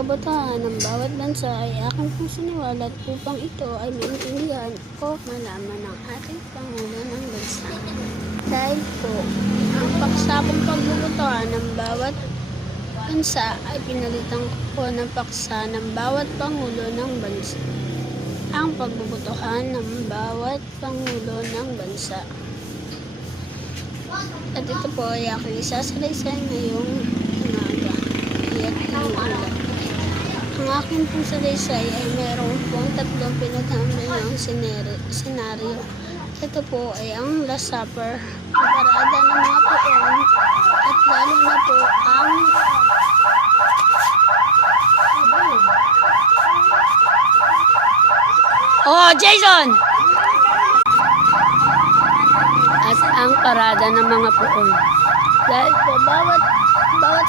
kabataan ng bawat bansa ay aking pong siniwalat upang ito ay maintindihan o malaman ng ating Pangulo ng Bansa. Dahil po, ang paksapong pagbubutuhan ng bawat bansa ay pinalitan ko ng paksa ng bawat Pangulo ng Bansa. Ang pagbubutuhan ng bawat Pangulo ng Bansa. At ito po ay aking isasalaysay ngayong umaga. Ang aking pong salaysay ay mayroon pong tatlong pinaghambalang senaryo. Ito po ay ang Last Supper, ang parada ng mga poon, at lalo na po ang Jason! At ang parada ng mga poon. Dahil po bawat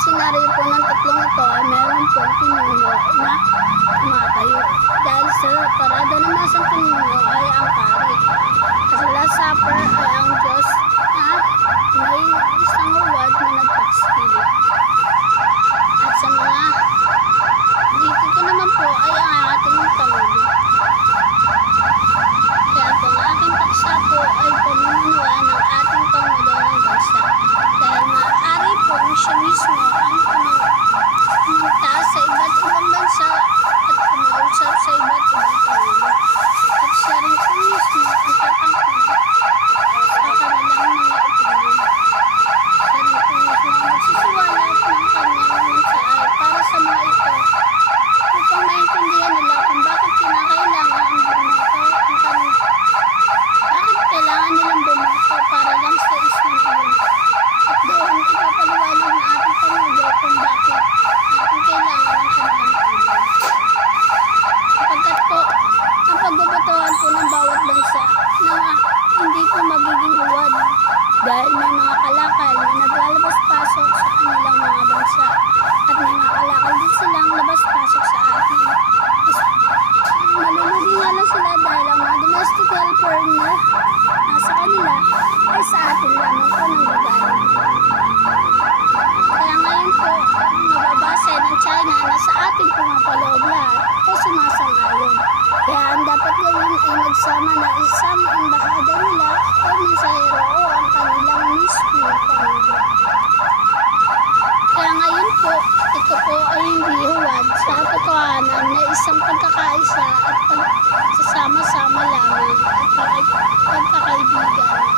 senaryo po ng tatlong ito ay meron po pinuno na tumatayo. Dahil sa parada ng mga pinuno ay ang pari. Kasi Last Supper ay ang Diyos na may isang huwad na nagpagsikilit. At sa mga dito naman po ay ang ating Pangulo. Kaya po ang aking paksa po ay pamumunuan ng ating Pangulo ng Bansa. Dahil maaari po siya mismo ang pumunta sa iba't ibang bansa at kumausap sa iba't ibang Pangulo. At siya rin po mismo ang tatangkad sa kanilang mga opinion. Siya rin po mismo ang magsisiwalat ng kanyang mensahe para sa mga ito upang maintindihan nila kung bakit kinakailangan ang bumoto bakit kailangan nilang bumoto para lang sa isang iyon. At doon ipapaliwanag ng ating Pangulo kung bakit natin kailangan ang kanilang tulong. Sapagkat po, ang pagbobotohan po ng bawat bansa na hindi po magiging huwad dahil may mga kalakal na naglalabas-pasok sa kanilang mga bansa at may mga kalakal din silang labas-pasok sa atin. Malulugi nga lang sila dahil ang mga domestic helper na nasa kanila ay sa atin lamang po nang gagaling. Kaya ngayon po, mababase ng China na sa atin pumapaloob lahat o sumasang-ayon. Kaya ang dapat gawin ay magsama na isang embahada nila o mensahero o ang kanilang mismo Pangulo. Kaya ngayon po, ito po ay hindi huwad sa katotohanan na isang pagkakaisa at pagsasama-sama lamang at pagkakaibigan.